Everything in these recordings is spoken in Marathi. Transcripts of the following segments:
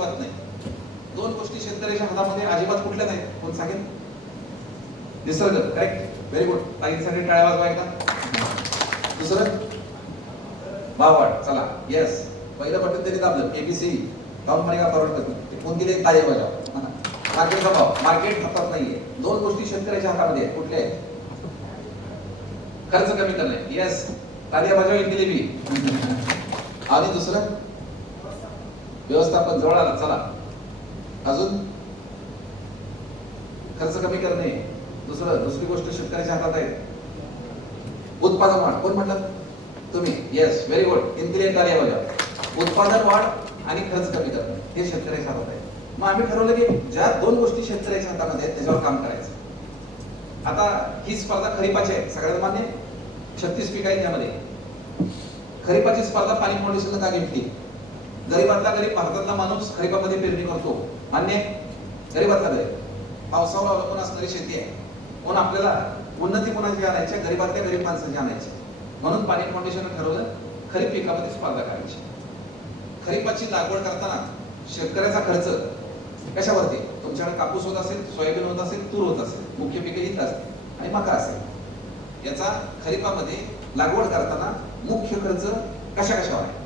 अजिबात नाही. दोन गोष्टी शेतकऱ्याच्या हातामध्ये अजिबात कुठल्या नाही. कोण सांगेल? निसर्ग. Correct, very good. ताईंसाठी टाळ्या वाजवा एकदा. दुसरं भाववाढ. चला, येस. पहिलं बटन त्यांनी दाबलं, एबीसी काउंट मारेगा फॉरवर्ड करतो. कोण गेले? टाळ्या वाजवा. मार्केटचा भाव. मार्केट हातात नाहीये. दोन गोष्टी शेतकऱ्याच्या हातामध्ये आहेत. कुठल्या आहेत? खर्च कमी करणे. येस, टाळ्या वाजवा. दिली मी. आणि दुसरं व्यवस्थापन. जवळ आला. चला, अजून खर्च कमी करणे. दुसरी गोष्ट शेतकऱ्याच्या हातात आहे, उत्पादन वाढ. कोण म्हटलं? तुम्ही. Yes, very good. इन्क्रिएट टाळ्या वाजवा. उत्पादन वाढ आणि खर्च कमी करणे हे शेतकऱ्याच्या हातात आहे. मग आम्ही ठरवलं की ज्या दोन गोष्टी शेतकऱ्याच्या हातामध्ये आहेत त्याच्यावर काम करायचं. आता ही स्पर्धा खरीपाची आहे, सगळ्यांना मान्य. 36 पीक आहेत त्यामध्ये. खरीपाची स्पर्धा पाणी फाउंडेशनला का घेतली? गरीबातला गरीब भारतातला माणूस खरीपामध्ये पेरणी करतो, मान्य. गरीबातला गरीब पावसावर अवलंबून असणारी शेती आहे. म्हणून आपल्याला उन्नती कोणाची आणायची? गरीबातल्या गरीब माणसाची आणायची. म्हणून पाणी फाउंडेशनने ठरवलं खरीप पिकामध्ये स्पर्धा करायची. खरीपाची लागवड करताना शेतकऱ्याचा खर्च कशावरती? तुमच्याकडे कापूस होत असेल, सोयाबीन होत असेल, तूर होत असेल, मुख्य पिके हीच असते आणि मका असेल. याचा खरीपामध्ये लागवड करताना मुख्य खर्च कशावर आहे?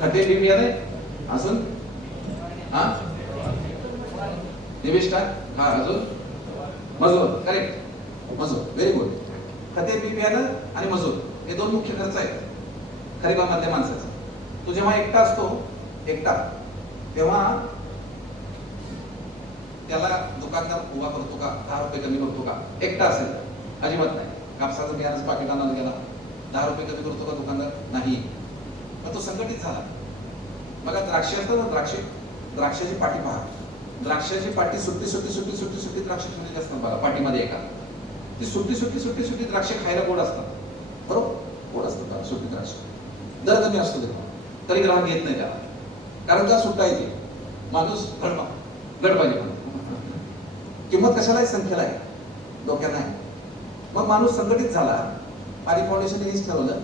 खते, बी बियाणे, अजून निविष्ठा, अजून मजूर. करेक्ट, मजूर. Very good. खते, बी बियाणं आणि मजूर हे दोन मुख्य खर्च आहेत खरीपामधल्या माणसाचा. तो जेव्हा एकटा असतो, तेव्हा त्याला दुकानदार उभा करतो का? 10 रुपये कमी करतो का? एकटा असेल अजिबात नाही. कापसाचं बियाण्याचं पाकिट आणायला गेला, 10 रुपये कमी करतो का दुकानदार? नाही. मग तो संघटित झाला. बघा, द्राक्ष असतात ना, द्राक्षाची पाटी पहा. द्राक्षाची पाटी सुट्टी द्राक्ष ठेवलेली असतात बघा पाठीमध्ये एका. ती सुट्टी द्राक्ष खायला गोड असतात, बरोबर? गोड असतात सुट्टी द्राक्ष. दर कमी असतो त्याचा, तरी ग्राहक घेत नाही त्याला, कारण का? सुट्टा येते. माणूस गड पाहिजे. किंमत कशाला आहे? संख्येला आहे, डोक्याला आहे. मग माणूस संघटित झाला. पाणी फाउंडेशनने हेच ठरवलं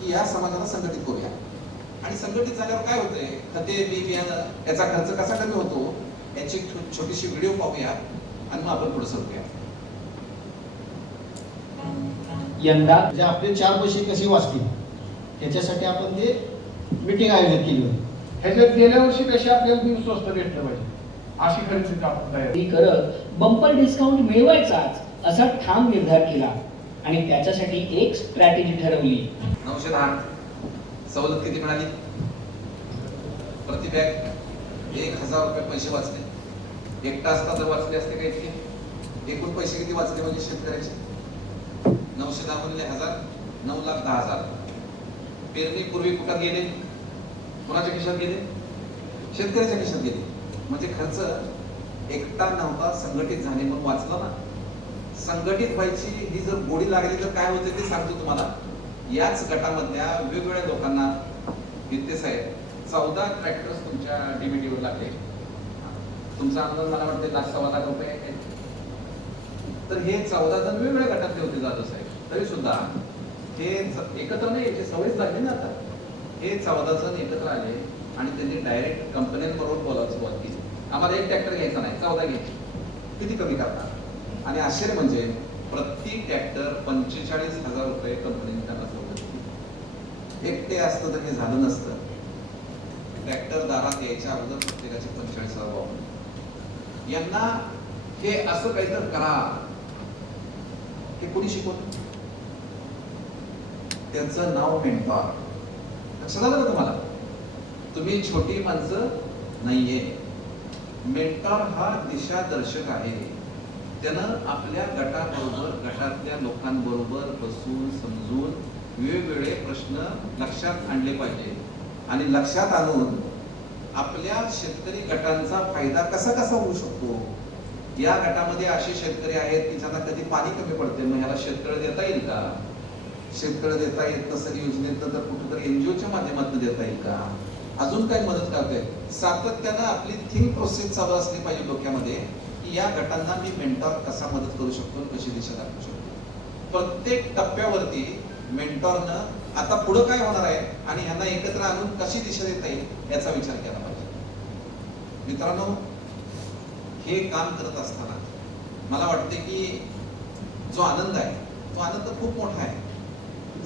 की या समाजाला संघटित करूया. आणि संघटित झाल्यावर काय होतंय? खते, बी बियाणं याचा खर्च कसा कमी होतो याची छोटीशी व्हिडिओ पाहूया आणि मग आपण पुढे सरूया. यंदा जे आपले 4 पैसे कसे वाचतील त्याच्यासाठी आपण ते मीटिंग आयोजित केली होती. ह्याच्यात गेल्या वर्षी कशी आपल्याला दूध स्वस्त भेटलं पाहिजे अशी खरेदी आपण तयारी करत बंपर डिस्काउंट मिळवायचाच असा ठाम निर्धार केला आणि त्याच्यासाठी एक स्ट्रॅटेजी ठरवली. 910 सवलत किती मिळाली? प्रति बॅग 1000 रुपये पैसे वाचले. एकटा असता जर वाचले असते का इतके? एकूण पैसे किती वाचले म्हणजे शेतकऱ्याचे? 910 गुणिले 1000, 9,10,000. पेरणी पूर्वी कुठं गेले? कोणाच्या खिशात गेले? शेतकऱ्याच्या खिशात गेले. म्हणजे खर्च एकटा नव्हता, संघटित झाले म्हणून वाचला ना. संघटित व्हायची ही जर गोडी लागली तर काय होते ते सांगतो तुम्हाला. याच गटामधल्या वेगवेगळ्या लोकांना वित्ते साहेब 14 ट्रॅक्टर्स तुमच्या डीबीटीवर लागले. तुमचा अंदाज मला वाटते 1,00,000-1,15,00,000 रुपये आहेत. तर हे 14 जण वेगवेगळ्या गटातले होते जाधव साहेब. तरी सुद्धा हे एकत्र नाही याची सवयच लागली ना आता. हे 14 जण एकत्र आले आणि त्यांनी डायरेक्ट कंपन्यांबरोबर बोलायला सुरुवात केली. आम्हाला एक ट्रॅक्टर घ्यायचा नाही, 14 घ्यायचे. किती कमी करणार? आणि आश्चर्य म्हणजे प्रति ट्रॅक्टर 45,000 रुपये कंपनीने त्यांना सवलत केली. एकटे असतं तर हे झालं नसतं. ट्रॅक्टर दारात यायच्या अगोदर प्रत्येकाचे 45,000 भाव. यांना हे असं काहीतरी करा हे कोणी शिकवलं? त्यांचं नाव मेंटॉर. लक्षात आलं का तुम्हाला? तुम्ही छोटी माणसं नाहीये. मेंटॉर हा दिशादर्शक आहे. त्यानं आपल्या गटाबरोबर, गटातल्या लोकांबरोबर बसून समजून वेगवेगळे प्रश्न लक्षात आणले पाहिजे आणि लक्षात आणून आपल्या शेतकरी गटांचा फायदा कसा होऊ शकतो. या गटामध्ये असे शेतकरी आहेत की ज्यांना कधी पाणी कमी पडते, मग ह्याला शेततळे देता येईल का? शेततळे देता येत नसेल योजनेतनं तर कुठेतरी एनजीओच्या माध्यमातून देता येईल का? अजून काही मदत करते. सातत्यानं आपली थिंक प्रोसेस चालू असली पाहिजे डोक्यामध्ये की या गटांना मी मेंटॉर कसा मदत करू शकतो, कशी दिशा दाखवू शकतो. प्रत्येक टप्प्यावरती मेंटॉरनं आता पुढं काय होणार आहे आणि ह्यांना एकत्र आणून कशी दिशा देता येईल याचा विचार केला पाहिजे. मित्रांनो, हे काम करत असताना मला वाटते की जो आनंद आहे तो आनंद खूप मोठा आहे.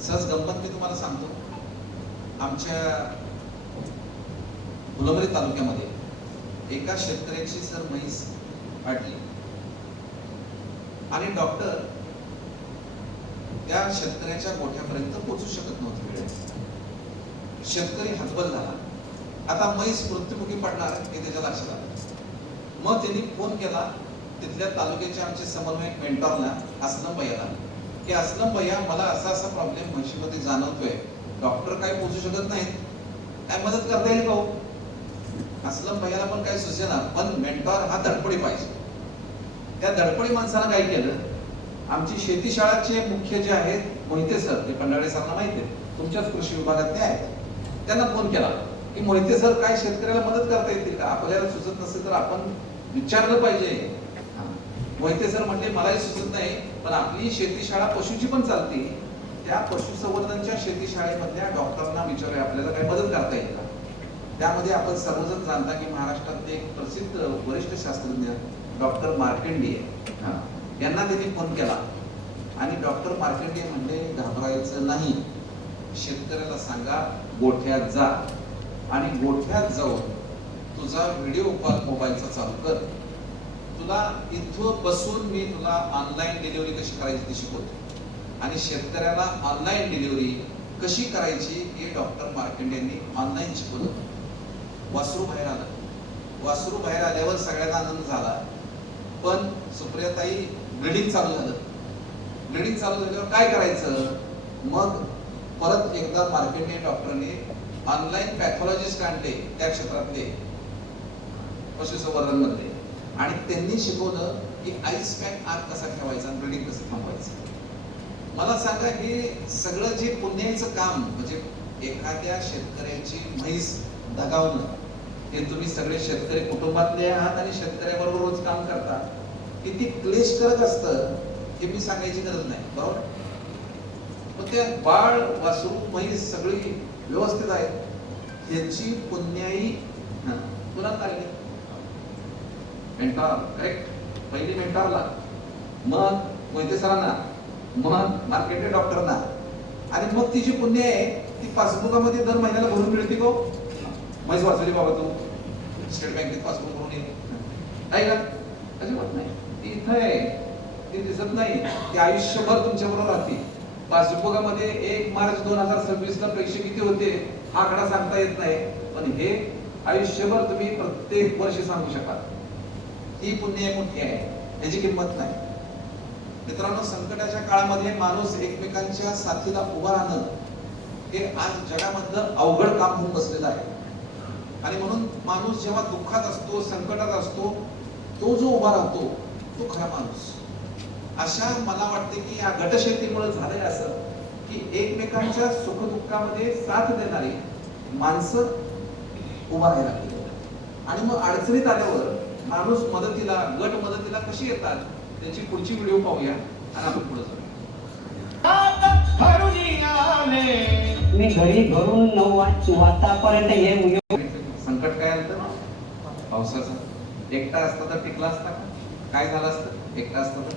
सहज गंमत मी तुम्हाला सांगतो, आमच्या फुलंब्री तालुक्यामध्ये एका शेतकऱ्याची सर म्हैस वाटली आणि डॉक्टर त्या शेतकऱ्याच्या गोठ्यापर्यंत पोहोचू शकत नव्हते वेळेत. शेतकरी हतबल झाला. आता म्हैस मृत्युमुखी पडणार हे त्याच्या लक्षात आलं. मग त्यांनी फोन केला तिथल्या तालुक्याचे आमचे समन्वयक मेंटॉरला, अस्लम भैयाला, की अस्लम भैया मला असा प्रॉब्लेम म्हशीमध्ये जाणवतोय, डॉक्टर काय पोहोचू शकत नाहीत, काय मदत करता येईल का हो? अस्लम भैयाला पण काय सुचेना, पण मेंटॉर हा धडपडी पाहिजे. त्या धडपडी माणसानं काय केलं, आमची शेती शाळाचे मुख्य जे आहेत मोहिते सर, ते पंढाळे सरला माहिती आहे, तुमच्याच कृषी विभागात ते आहेत, त्यांना फोन केला की मोहिते सर काय शेतकऱ्याला मदत करता येतील का? आपल्याला सुचत नसेल तर आपण विचारलं पाहिजे. मोहिते सर म्हणले मलाही सुचत नाही, पण आपली शेती शाळा पशुची पण चालते, त्या पशुसंवर्धनच्या शेती शाळेमधल्या डॉक्टरांना विचारूया आपल्याला काय मदत करता येईल का? त्यामध्ये आपण सर्वजण जाणता की महाराष्ट्रातले एक प्रसिद्ध वरिष्ठ शास्त्रज्ञ डॉक्टर मार्कंडेय यांना त्यांनी फोन केला आणि डॉक्टर मार्कंडेय म्हणले घाबरायचं नाही, शेतकऱ्याला सांगा गोठ्यात जा आणि गोठ्यात जाऊन तुझा व्हिडिओ कॉल मोबाईलचा चालू कर, तुला इथं बसून मी तुला ऑनलाईन डिलिव्हरी कशी करायची ती शिकवतो आणि शेतकऱ्याला ऑनलाईन डिलिव्हरी कशी करायची हे डॉक्टर मार्कंडेयांनी ऑनलाईन शिकवलं. वासरू बाहेर आलं. वासरू बाहेर आल्यावर सगळ्यांना आनंद झाला, पण सुप्रियाताई ब्लिडिंग चालू झालं. ब्लिडिंग चालू झाल्यावर काय करायचं? मग परत एकदा मार्कंडेय डॉक्टरने ऑनलाईन पॅथॉलॉजिस्ट आणले त्या क्षेत्रातले पशुसंवर्धन मध्ये आणि त्यांनी शिकवलं की आईस पॅक आत कसा ठेवायचा आणि ब्लिडिंग कसं थांबवायचं. मला सांगा, हे सगळं जे पुण्याचं काम म्हणजे एखाद्या शेतकऱ्याची म्हैस दगावणं, हे तुम्ही सगळे शेतकरी कुटुंबातले आहात आणि शेतकऱ्याबरोबर रोज काम करता, किती क्लेशकारक असतं हे मी सांगायची गरज नाही, बरोबर? पण ते बाळ वासरू म्हैस सगळी व्यवस्थित आहेत, ह्याची पुण्याई तुला लागली. मेंटॉर करेक्ट, पहिली मेंटॉरला, मग मोहिते सरांना, मग मार्केट डॉक्टरना, आणि मग तिची पुण्य आहे ती पासबुकामध्ये दर महिन्याला भरून मिळते को म्हैस वाचवली बाबा तू स्टेट बँकेत पासबुक भरून ये आहे का? अजिबात नाही. ती इथं आहे, ती दिसत नाही, ती आयुष्यभर तुमच्या बरोबर राहते. पासबुकामध्ये 1 मार्च 2026 ला पैसे किती होते हा आकडा सांगता येत नाही, पण हे आयुष्यभर तुम्ही प्रत्येक वर्षी सांगू शकाल. ही पुण्य मोठी आहे, याची किंमत नाही. मित्रांनो, संकटाच्या काळामध्ये माणूस एकमेकांच्या साथीला उभा राहणं हे आज जगामधलं अवघड काम होऊन बसलेलं आहे. आणि म्हणून माणूस जेव्हा दुःखात असतो, संकटात असतो, तो जो उभा राहतो तो खरा माणूस. अशा मला वाटते की या गटशेतीमुळे झालंय असं की एकमेकांच्या सुखदुःखामध्ये साथ देणारी माणसं उभा राहायला लागली. आणि मग अडचणीत आल्यावर माणूस मदतीला, गट मदतीला कशी येतात त्याची पुढची व्हिडिओ पाहूया आणि आपण पुढे जाऊया. मी घरी घरून 9 वाजतापर्यंत हे संकट काय आलं? पावसाचं. एकटा असता तर टिकला असता का? काय झालं असतं? एकटा असता तर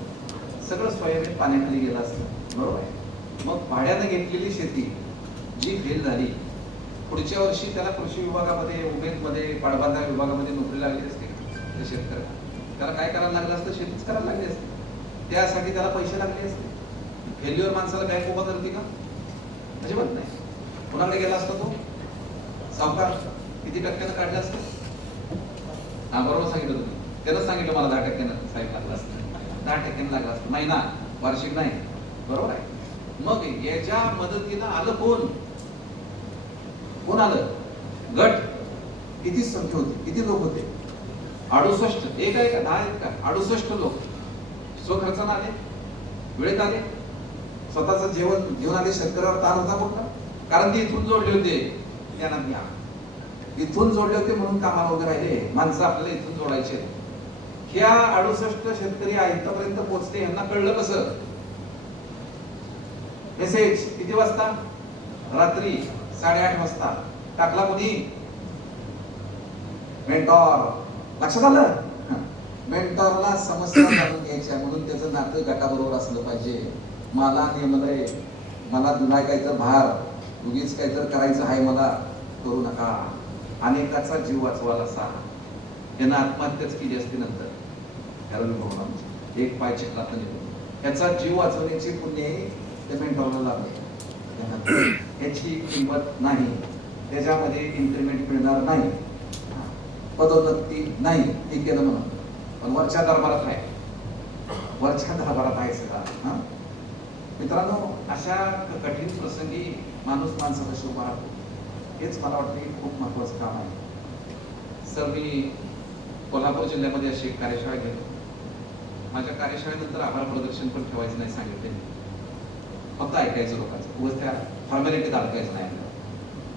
सगळं सोयाबीन पाण्याखाली गेलं असतं, बरोबर आहे? मग भाड्याने घेतलेली शेती जी फेल झाली, पुढच्या वर्षी त्याला कृषी विभागामध्ये, उमेदमध्ये, पाटबंधारे विभागामध्ये नोकरी लागली असते त्या शेतकऱ्याला. त्याला काय करायला लागलं असतं? शेतीच करायला लागली असते. त्यासाठी त्याला पैसे लागले असते. फेल्युअर माणसाला बँक उभा करते का? अजिबात नाही. कोणाकडे गेला असता तो? सावकार किती टक्क्यानं काढलं असतं? हा, बरोबर सांगितलं तुम्ही. त्यानं सांगितलं मला 10% साहेब लागला असतं, 10% लागला असतं, महिना, वार्षिक नाही, बरोबर आहे? मग याच्या मदतीला आलं कोण? कोण आलं? गट. किती संख्या होती? किती लोक होते? 68. एक आहे का? 10 आहेत का? 68 लोक स्वखर्चानं आले, वेळेत आले, स्वतःचं जेवण घेऊन आले. शेतकऱ्यावर ताण होता मोठा, कारण ते इथून जोडले होते. त्यांना घ्या, इथून जोडले होते म्हणून कामाला वगैरे राहिले. माणसं आपल्याला इथून जोडायचे. ह्या 68 शेतकरी इथपर्यंत पोहोचते. यांना कळलं कसं? मेसेज किती वाजता? रात्री 8:30 वाजता टाकला कोणी? मेंटॉर. लक्षात आलं? मेंटॉरला समस्या जाणून घ्यायच्या म्हणून त्याचं नातं गटाबरोबर असलं पाहिजे. मला नेमलंय, मला तुला काहीतरी भार, उगीच काहीतरी करायचं आहे मला, करू नका. अनेकाचा जीव वाचवाल असा. यानं आत्महत्याच केली असती नंतर. एक पाय चिखलात निघून याचा जीव वाचवण्याची पुण्य त्या मेंटॉरला लागलं. याची किंमत नाही, त्याच्यामध्ये इन्क्रिमेंट मिळणार नाही, पदोन्नती नाही. हे केलं म्हणून पण वरच्या दरबारात आहे, वरच्या दरबारात आहे सगळा. मित्रांनो, अशा कठीण प्रसंगी माणूस माणसापाशी उभा राहतो. हेच मला वाटतं की खूप महत्वाचं काम आहे. सर, मी कोल्हापूर जिल्ह्यामध्ये अशी एक कार्यशाळा घेतो. माझ्या कार्यशाळेनंतर आभार प्रदर्शन पण ठेवायचं नाही सांगितले, फक्त ऐकायचं लोकांचं, उगाच त्या फॉर्मॅलिटीत अडकायचं नाही.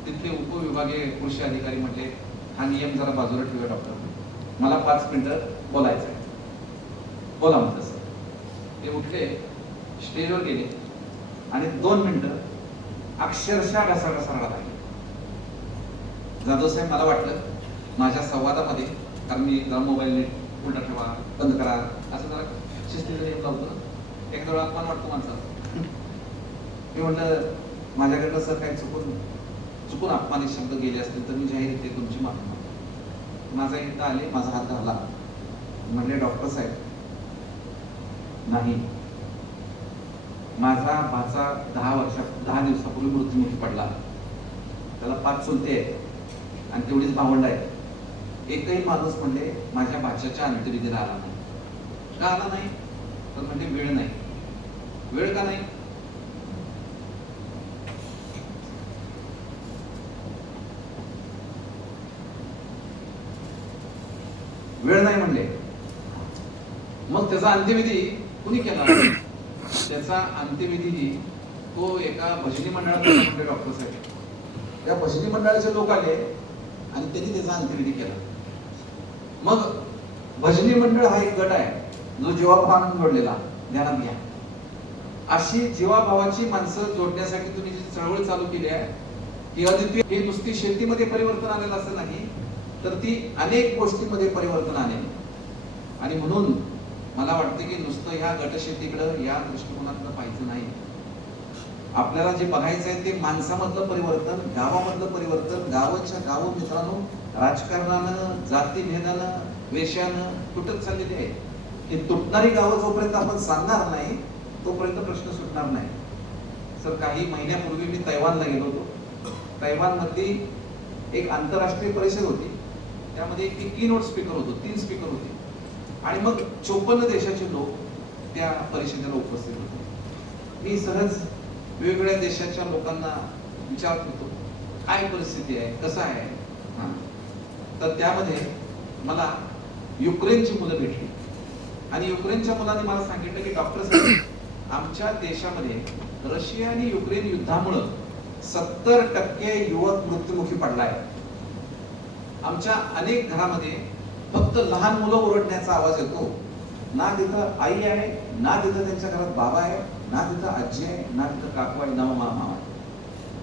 तिथले उपविभागीय कृषी अधिकारी म्हटले, हा नियम जरा बाजूला ठेवूया डॉक्टर, मला 5 मिनिटं बोलायचं आहे. बोला म्हणतं सर. ते उठले, स्टेजवर गेले आणि 2 मिनिटं अक्षरशः ढसाढसा रडत आहे. जाधव साहेब, मला वाटलं माझ्या संवादामध्ये, कारण मी जरा मोबाईल नीट उलटा ठेवा, बंद करा, असं जरा शिस्तीने येत लावतो. एक वेळा अपमान वाटतो माणसाला. मी म्हटलं, माझ्याकडनं सर काही चुकून अपमानित शब्द गेले असतील तर मी जाहीर ते तुमची माफी मागतो. माझा इथं आले, माझा हात धरला, म्हणले, डॉक्टर साहेब, नाही, माझा भाचा 10 दिवसापूर्वी मृत्युमुखी पडला. त्याला 5 चुलते आहेत आणि तेवढीच भावंड आहेत. एकही माणूस म्हणजे माझ्या भाच्याच्या अंत्यविधीला आला नाही. का आला नाही? तर म्हणजे वेळ नाही. वेळ का नाही? वेळ नाही म्हणले. मग त्याचा अंत्यविधी कुणी केला? त्याचा अंत्यविधी तो एका भजनी मंडळात म्हणले डॉक्टर साहेब. त्या भजनी मंडळाचे लोक आले आणि त्यांनी त्याचा अंत्यविधी केला. मग भजनी मंडळ हा एक गट आहे जो जीवाभावानं जोडलेला, ध्यानात घ्या. अशी जीवाभावाची माणसं जोडण्यासाठी तुम्ही जी चळवळ चालू केली आहे ती अद्वितीय. ही नुसती शेतीमध्ये परिवर्तन आलेलं असं नाही, तर ती अनेक गोष्टींमध्ये परिवर्तन आले. आणि म्हणून मला वाटतं की नुसतं ह्या गटशेतीकडं, या दृष्टिकोनातलं पाहायचं नाही. आपल्याला जे बघायचं आहे ते माणसामधलं परिवर्तन, गावामधलं परिवर्तन. गावाच्या गाव मित्रांनो, राजकारणानं, जातीभेदानं, वेशानं तुटत चाललेली आहे. ही तुटणारी गावं जोपर्यंत आपण सांगणार नाही तोपर्यंत प्रश्न सुटणार नाही. सर, काही महिन्यापूर्वी मी तैवानला गेलो होतो. तैवानमध्ये एक आंतरराष्ट्रीय परिषद होती. त्यामध्ये एक कीनोट स्पीकर होतो, 3 स्पीकर होते आणि मग 54 देशाचे लोक त्या परिषदेला उपस्थित होते. मी सहज वेगवेगळ्या देशाच्या लोकांना विचारत होतो, काय परिस्थिती आहे, कसं आहे. तर त्यामध्ये मला युक्रेनची मुलं भेटली आणि युक्रेनच्या मुलांनी मला सांगितलं की डॉक्टर साहेब, आमच्या देशामध्ये रशिया आणि युक्रेन युद्धामुळे 70% युवक मृत्युमुखी पडलाय. आमच्या अनेक घरामध्ये फक्त लहान मुलं ओरडण्याचा आवाज येतो. ना तिथं आई आहे, ना तिथं त्यांच्या घरात बाबा आहे, ना तिथं आजी आहे, ना तिथं काकू आहे, ना मामा आहे.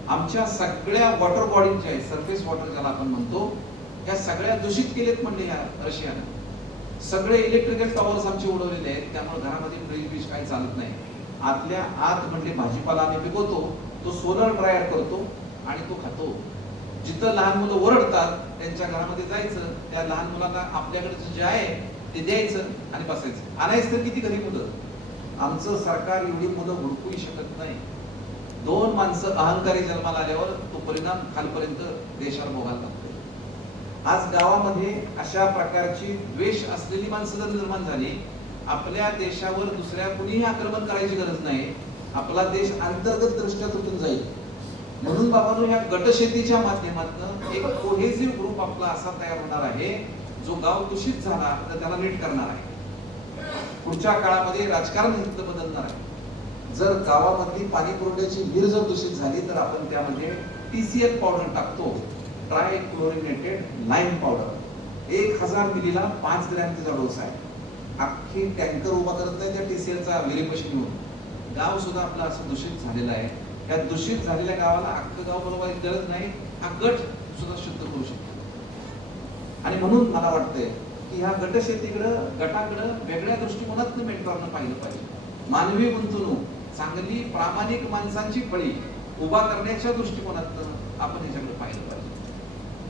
आमच्या सगळ्या वॉटर बॉडीज ज्या आहेत, सरफेस वॉटर ज्याला आपण म्हणतो, या सगळ्या दूषित केलेत म्हणले या रशियानं. सगळे इलेक्ट्रिकल टॉवर्स आमचे उडवलेले आहेत. त्यामुळे घरामध्ये फ्रीज बीज काही चालत नाही. आतल्या आत म्हणजे भाजीपाला आम्ही पिकवतो, तो सोलर ड्रायर करतो आणि तो खातो. जिथं लहान मुलं ओरडतात त्यांच्या घरामध्ये जायचं, त्या लहान मुलांना आपल्याकडे जे आहे ते द्यायचं आणि बसायचं. आणायचं तर किती घरी मुलं. आमचं सरकार एवढी मुलं हुडकूही शकत नाही. 2 माणसं अहंकारी जन्माला आल्यावर तो परिणाम खालपर्यंत देशावर भोगायला लागतो. आज गावामध्ये अशा प्रकारची द्वेष असलेली माणसं जर निर्माण झाली, आपल्या देशावर दुसऱ्या कुणीही आक्रमण करायची गरज नाही. आपला देश अंतर्गत दृष्ट्या तुटून जाईल. म्हणून बाबांनो, या गटशेतीच्या माध्यमातून एक कोहेसिव्ह ग्रुप आपला असा तयार होणार आहे जो गाव दूषित झाला तर त्याला नीट करणार आहे. पुढच्या काळामध्ये राजकारण इथलं बदलणार आहे. जर गावामधली पाणी पुरवठ्याची विहीर जर दूषित झाली तर आपण त्यामध्ये TCL पावडर टाकतो, ट्रायक्लोरिनेटेड लाईम पावडर. 1000 मिलीला 5 ग्रॅम तिचा डोस आहे. अख्खी टँकर उभा करत नाही त्या TCLचा विहिरीपाशी घेऊन. गाव सुद्धा आपलं असं दूषित झालेलं आहे. या दूषित झालेल्या गावाला अख्खं गाव बनवायची गरज नाही, हा गट सुद्धा शुद्ध करू शकतो. आणि म्हणून मला वाटतंय की ह्या गटाकडं वेगळ्या दृष्टिकोनातून मेंटॉरनं पाहिलं पाहिजे. मानवी गुंतवणूक, चांगली प्रामाणिक माणसांची फळी उभा करण्याच्या दृष्टिकोनातून आपण ह्याच्याकडे पाहिलं पाहिजे.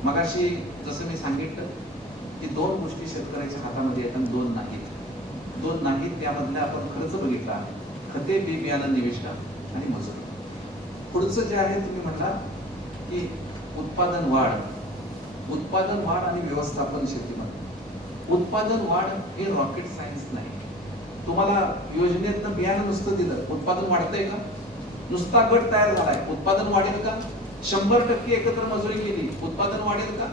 मगाशी जसं मी सांगितलं की 2 गोष्टी शेतकऱ्याच्या हातामध्ये आहेत आणि 2 नाहीत. त्यामधल्या आपण खर्च बघितला, खते, बी बियाणं, निविष्ठा आणि मजूर. पुढचं जे आहे तुम्ही म्हणला की उत्पादन वाढ आणि व्यवस्थापन शेतीमध्ये. उत्पादन वाढ हे रॉकेट सायन्स नाही. तुम्हाला योजनेतनं बियाणं नुसतं दिलं, उत्पादन वाढतंय का? नुसता गट तयार झालाय, उत्पादन वाढेल का? 100% एकत्र मजुरी केली, उत्पादन वाढेल का?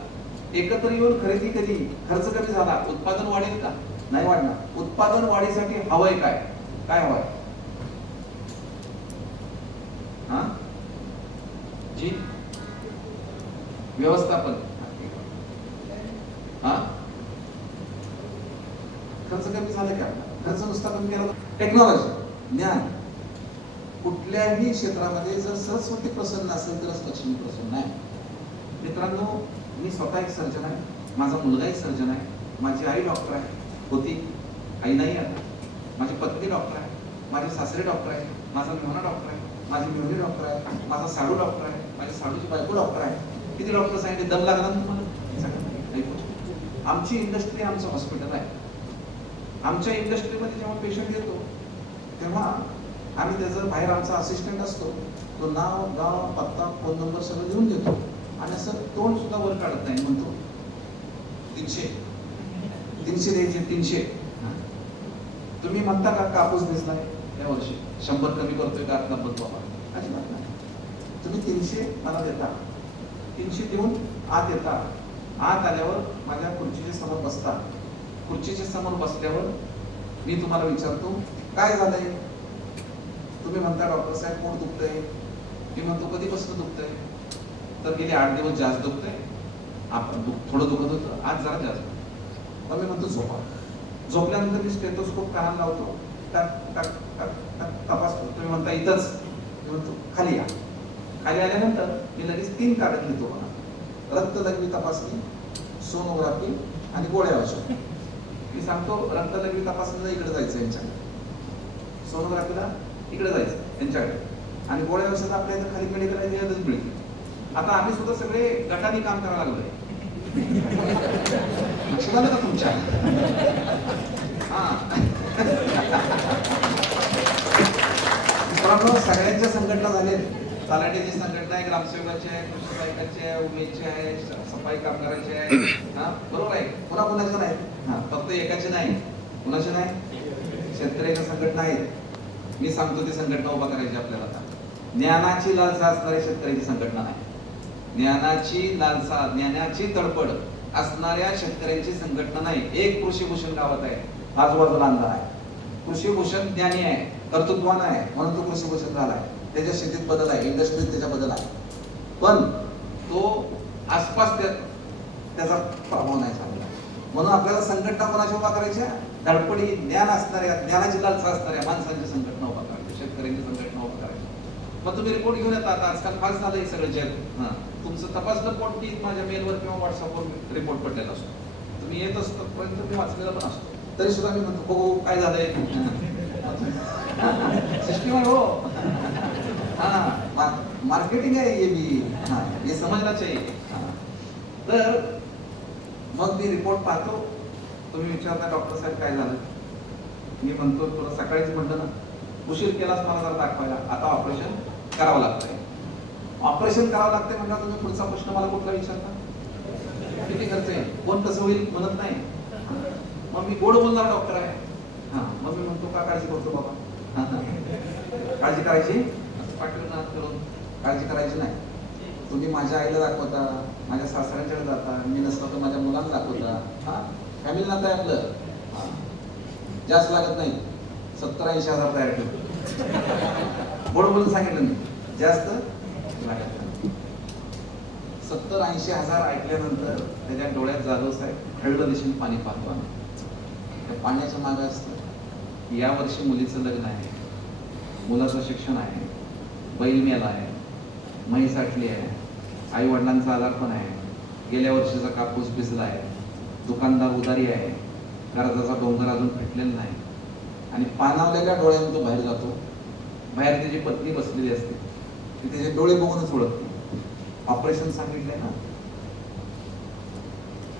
एकत्र येऊन खरेदी केली, खर्च कमी झाला, उत्पादन वाढेल का? नाही वाढणार. उत्पादन वाढीसाठी हवंय काय हवंय? हा जी व्यवस्थापन. हा खर्च कमी झाला का? खर्च नुसता कमी केला. टेक्नॉलॉजी, ज्ञान. कुठल्याही क्षेत्रामध्ये जर सरस्वती प्रसन्न असेल तरच लक्ष्मी प्रसन्न आहे. मित्रांनो, मी स्वतः एक सर्जन आहे, माझा मुलगा एक सर्जन आहे, माझी आई डॉक्टर आहे, होती, आई नाही आता. माझी पत्नी डॉक्टर आहे, माझे सासरे डॉक्टर आहे, माझा मेहना डॉक्टर आहे, माझी मेहनी डॉक्टर आहे, माझा साडू डॉक्टर आहे, माझ्या साडूची बायको डॉक्टर आहे. किती डॉक्टर सांगितले? दम लागला ना तुम्हाला? आमची इंडस्ट्री आमचं हॉस्पिटल आहे. आमच्या इंडस्ट्रीमध्ये जेव्हा पेशंट येतो तेव्हा आम्ही त्याचं बाहेर आमचा असिस्टंट असतो, तो नाव, गाव, पत्ता, फोन नंबर सगळं लिहून देतो आणि असं तोंड सुद्धा वर काढत नाही. म्हणतो 300 द्यायचे, 300. तुम्ही म्हणता का कापूस दिसलाय या वर्षी 100 कमी करतोय का आपला बाबा? अजिबात नाही. तुम्ही 300 मला देता, 300 देऊन आत येता. आत आल्यावर माझ्या खुर्चीच्या समोर बसता. खुर्चीच्या समोर बसल्यावर मी तुम्हाला विचारतो काय झालंय? तुम्ही म्हणता डॉक्टर साहेब पोट दुखतंय. मी म्हणतो कधीपासून दुखतंय? तर गेले 8 दिवस जास्त दुखतंय. आपण थोडं दुखत होतं, आज जरा जास्त. मग मी म्हणतो झोपा. झोपल्यानंतर मी स्टेथोस्कोप कानाला लावतो, तपासतो. तुम्ही म्हणता इथंच. मी म्हणतो खाली या. खाली आल्यानंतर मी लगेच 3 कागद घेतो. रक्त लघवी तपासणी, सोनोग्राफी आणि गोळ्या औषध. मी सांगतो रक्त लघवी तपासणीला इकडे जायचं यांच्याकडे, सोनोग्राफीला इकडे जायचं यांच्याकडे, आणि गोळ्या औषध आपल्या इथं खाली मेडिकल आहे त्यातच मिळते. आता आम्ही सुद्धा सगळे गटाने काम करायला लागलोय. लक्षात आलं का तुमच्या? मित्रांनो, सगळ्यांच्या संघटना झालेत. तलाठ्याची संघटना आहे, ग्रामसेवकाची आहे, कृषी सहायकाची आहे, उमेदची आहे, सफाई कामगाराची आहे. बरोबर आहे. कुणाच्या नाही, फक्त एकाचे नाही. कुणाचे नाही? शेतकऱ्याच्या संघटना आहेत. मी सांगतो ती संघटना उभा करायची आपल्याला. आता ज्ञानाची लालसा असणारी शेतकऱ्याची संघटना नाही. ज्ञानाची लालसा, ज्ञानाची तडफड असणाऱ्या शेतकऱ्यांची संघटना नाही. एक कृषी भूषण गावात आहे, आजूबाजूला अंधार आहे. कृषी भूषण ज्ञानी आहे, कर्तृत्वान आहे, म्हणून तो कृषी भूषण झालाय. त्याच्या शेतीत बदल आहे, इंडस्ट्रीत त्याच्या बदल आहे, पण तो आसपास त्याचा प्रभाव नाही झालेला. म्हणून आपल्याला संघटना कोणाची उभा करायच्या? धडपडी ज्ञान असणाऱ्या, ज्ञानाची लालसा असणाऱ्या माणसांची संघटना उभा करायची, शेतकऱ्यांची संघटना उभा करायची. मग तुम्ही रिपोर्ट घेऊन येतात. आजकाल फास्ट झालंय सगळं जग. तुमचं तपासलं पोट की माझ्या मेलवर किंवा व्हॉट्सअपवर रिपोर्ट पडलेला असतो. तुम्ही येत असतो पर्यंत मी वाचलेला पण असतो. तरी सुद्धा मी म्हणतो हो काय झालंय सिस्टम आहे. हो मार्केटिंग आहे ये भी, हे समजना चाहिए. तर मग मी रिपोर्ट पाहतो. तुम्ही विचारता डॉक्टर साहेब काय झालं? मी म्हणतो तुला सकाळीच म्हटलं ना, उशीर केलास मला जरा दाखवायला, आता ऑपरेशन करावं लागतंय. ऑपरेशन करावं लागतंय म्हणता तुम्ही पुढचा प्रश्न मला कुठला विचारता? किती खर्च आहे, कोण कसं होईल म्हणत नाही. मग मी गोड बोलणार डॉक्टर आहे. मग मी म्हणतो का काळजी करतो बाबा? काळजी करायची पाठवून करून काळजी करायची नाही. तुम्ही माझ्या आईला दाखवता, माझ्या सासऱ्यांच्याकडे जाता, मी नसलो तर माझ्या मुलांना दाखवता. फॅमिली नातं आहे आपलं. जास्त लागत नाही, 70-80 हजार तयार ठेवतो. गोड बोलून सांगितलं मी, जास्त लागत नाही. 70-80 हजार ऐकल्यानंतर त्याच्या डोळ्यात जाधव साहेब खळलं दिशेने पाणी पाहतो आम्ही. त्या पाण्याच्या मागं असतं या वर्षी मुलीचं लग्न आहे, मुलाचं शिक्षण आहे, बैल मेला आहे, म्हैस साठली आहे, आई वडिलांचा आजार पण आहे, गेल्या वर्षीचा कापूस भिजला आहे, दुकानदार उदारी आहे, कर्जाचा डोंगर अजून फिटलेला नाही आणि पाणावलेल्या डोळ्यातून तो बाहेर जातो. बाहेर त्याची पत्नी बसलेली असते, ती त्याचे डोळे बघूनच ओळखते. ऑपरेशन सांगितलंय ना,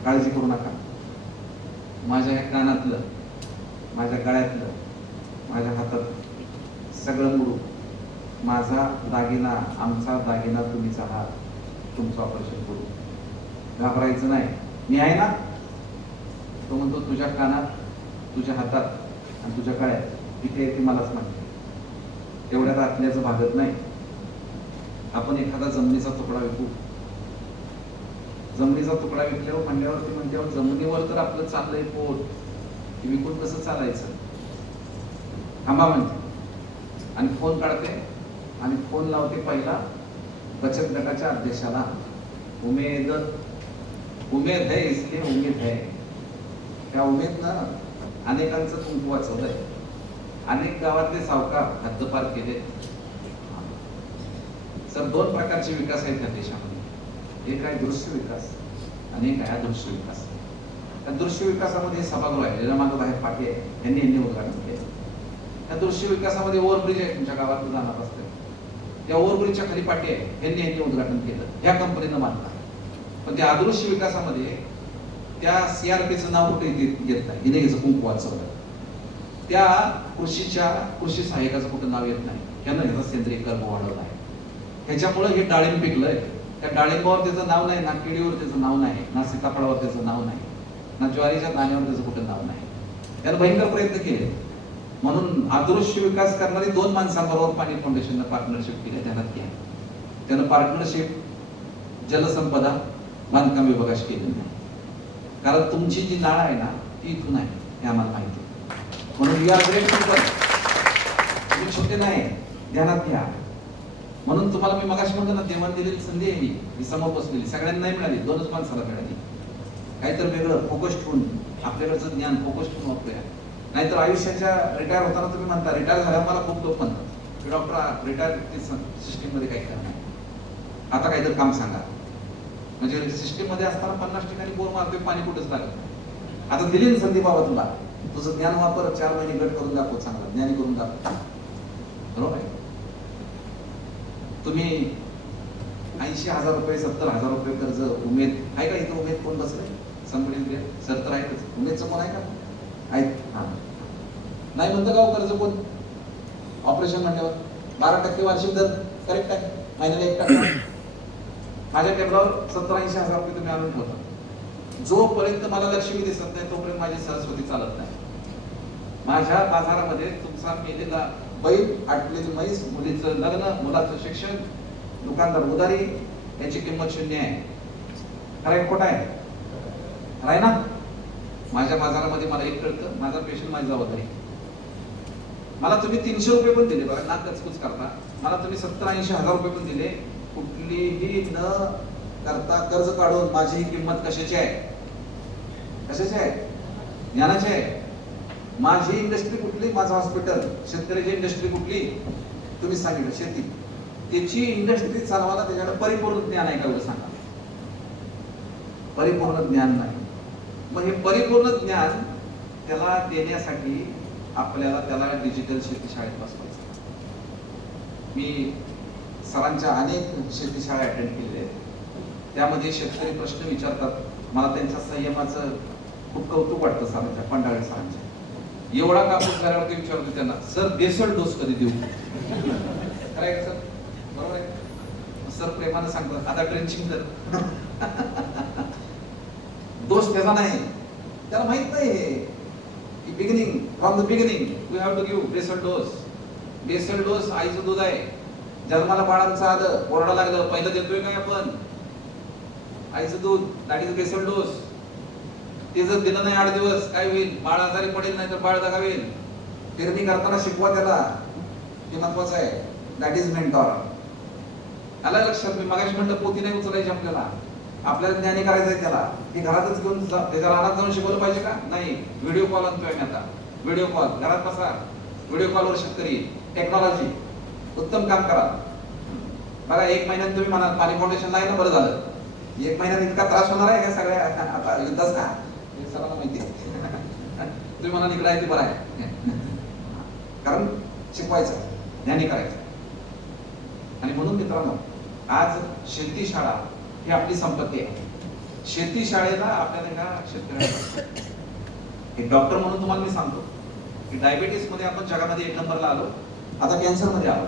काळजी करू नका. माझ्या ह्या कानातलं, माझ्या गळ्यातलं, माझ्या हातात सगळं मुरू, माझा दागिना, आमचा दागिना तुम्हीचा हात, तुमचं ऑपरेशन करू. घाबरायचं नाही, मी आहे ना. तो म्हणतो तुझ्या कानात, तुझ्या हातात आणि तुझ्या गळ्यात इथे ती मलाच माहिती. तेवढ्यात आतल्याचं भागत नाही. आपण एखादा जमिनीचा तुकडा विकू, जमिनीचा तुकडा विकल्यावर म्हणल्यावर जमिनीवर तर आपलं चाललंय पोट, ते विकून कसं चालायचं. थांबा म्हणते आणि फोन काढते आणि फोन लावते पहिला बचत गटाच्या अध्यक्षाला. उमेद है, इसलिए उमेद है. त्या उमेदनं अनेकांचं कुंकू वाचवलंय, अनेक गावातले सावकार हद्दपार केले. सर दोन प्रकारचे विकास आहेत या देशामध्ये, एक आहे दृश्य विकास आणि एक आहे अदृश्य विकास. त्या दृश्य विकासामध्ये सभागृह आहे, ज्याला माझं बाहेर पाठी आहे, यांनी उद्घाटन केलं. त्या दृश्य विकासामध्ये ओव्हरब्रिज आहे, तुमच्या गावात जाणार असते, त्या ओव्हरब्रिजच्या खाली पाठी आहे, यांनी उद्घाटन केलं, ह्या कंपनीनं मानला. पण त्या अदृश्य विकासामध्ये त्या CRPचं नाव कुठे येत नाही, हिने याचं कुंकू वाचवलं. त्या कृषी सहाय्यकाचं कुठं नाव येत नाही, यानं ह्याचा सेंद्रिय कर्म वाढवला आहे. ह्याच्यामुळे हे डाळिंब पिकलंय. त्या डाळिंबावर त्याचं नाव नाही, ना केळीवर त्याचं नाव नाही, ना सीताफळावर त्याचं नाव नाही, ना ज्वारीच्या दाण्यावर त्याचं कुठं नाव नाही. त्यानं भयंकर प्रयत्न केले. म्हणून अदृश्य विकास करणारी दोन माणसांबरोबर पाणी फाउंडेशननं पार्टनरशिप केली, ध्यानात घ्या. त्यानं पार्टनरशिप जलसंपदा बांधकाम विभागाशी केली नाही, कारण तुमची जी नाळ आहे ना ती इथून आहे, हे आम्हाला माहिती आहे. म्हणून वी आर ग्रेट पीपल, तुम्ही छोटे नाही, ध्यानात घ्या. म्हणून तुम्हाला मी मगाशी म्हणतो ना, देवाने दिलेली संधी आहे ही समोर बसलेली, सगळ्यांना नाही मिळाली, दोनच माणसाला मिळाली. काहीतरी वेगळं फोकस ठेवून आपल्याकडचं ज्ञान फोकस ठेवून वापरूया. नाहीतर आयुष्याच्या रिटायर होताना तुम्ही म्हणता, रिटायर झाल्यावर मला खूप लोक म्हणतात की डॉक्टर रिटायर सिस्टीम मध्ये काही करणार, आता काहीतरी काम सांगा. म्हणजे सिस्टीम मध्ये असताना 50 ठिकाणी बोर मारतोय, पाणी कुठेच लागत नाही. आता दिली ना संधी बाबा तुला, तुझं ज्ञान वापर, 4 महिने गट करून दाखव, चांगला ज्ञानी करून दाखव. बरोबर आहे. तुम्ही 80,000 रुपये 70,000 रुपये कर्ज उमेद आहे का इथं? उमेद कोण बसलंय? संपली सर तर आहेतच. उमेदचं कोण आहे का? आहेत. हा नाही म्हणतं का कर्ज कोण? ऑपरेशन म्हणल्यावर 12% वार्षिक दर करेक्ट आहे, महिन्याला 1%. माझ्या टेबलावर 70-80,000 रुपये तुम्ही आणून ठेवता. जोपर्यंत मला लक्ष्मी दिसत नाही तोपर्यंत माझी सरस्वती चालत नाही. माझ्या बाजारामध्ये तुमचा मेलेला बैल, आटलेली म्हैस, मुलीचं लग्न, मुलाचं शिक्षण, दुकानदार उदारी, याची किंमत 0 आहे. खरं खोटा आहे? खरं ना? माझ्या बाजारामध्ये मला एक कळतं, माझा पेशंट माझी जबाबदारी. मला तुम्ही 300 रुपये पण दिले, बघा नाक कचकुच करता, मला तुम्ही 70-80,000 रुपये पण दिले, कुठलीही न करता कर्ज काढून माझी ही किंमत कशाची आहे? कशाची आहे? ज्ञानाची आहे. माझी इंडस्ट्री कुठली? माझं हॉस्पिटल. शेतकऱ्याची इंडस्ट्री कुठली? तुम्ही सांगितलं शेती. त्याची इंडस्ट्री चालवायला त्याच्याकडे परिपूर्ण ज्ञान आहे का? एवढं सांगा. परिपूर्ण ज्ञान नाही. मग हे परिपूर्ण ज्ञान त्याला देण्यासाठी आपल्याला त्याला डिजिटल शेती शाळेत बसवायचं. मी सरांच्या अनेक शेतीशाळा अटेंड केलेल्या आहेत. त्यामध्ये शेतकरी प्रश्न विचारतात, मला त्यांच्या संयमाचं खूप कौतुक वाटतं सरांच्या, पंडाळे सरांच्या. एवढा कापूस झाल्यावरती विचारतो त्यांना, सर बेसल डोस कधी देऊ? काय सर? बरोबर आहे. सर प्रेमानं सांगतात, आता ड्रेंचिंग कर. दोष त्याचा नाही, त्याला माहित नाही हे beginning, from the beginning we have to give basal dose. Basal dose आईचं दूध आहे. जन्माला बाळांचं आलं, ओरडा लागलं, पहिलं देतोय काय आपण? आईचं दूध, दॅट इज बेसल डोस. ते जर दिलं नाही 8 दिवस काय होईल? बाळ आजारी पडेल, नाही तर बाळ दगावेल. पेरणी करताना शिकवा त्याला, हे महत्वाचं आहे. That is mentor. आलं लक्षात? मी मगाशी म्हणलं पोती नाही उचलायची आपल्याला ज्ञानी करायचंय त्याला. हे घरातच घेऊन त्याच्या रानात जाऊन शिकवलं पाहिजे का? नाही. व्हिडिओ कॉल आणतोय मी आता. व्हिडिओ कॉल, घरात बसा, व्हिडिओ कॉलवर शेतकरी, टेक्नॉलॉजी, उत्तम काम करा. बघा, 1 महिन्यात तुम्ही म्हणाल पाणी फाउंडेशनला आहे ना, बरं झालं. 1 महिन्यात इतका त्रास होणार आहे का सगळ्या आता युद्धाचा? हे सर्वांना माहिती आहे. तुम्ही म्हणाल इकडे आहे ते बरं आहे. कारण शिकवायचं, ज्ञानी करायचं. आणि म्हणून मित्रांनो, आज शेती शाळा ही आपली संपत्ती आहे. शेती शाळेला आपल्याला एका शेतकऱ्याला, एक डॉक्टर म्हणून तुम्हाला मी सांगतो की डायबिटीस मध्ये आपण जगामध्ये 1 नंबरला आलो. आता कॅन्सर मध्ये आलो.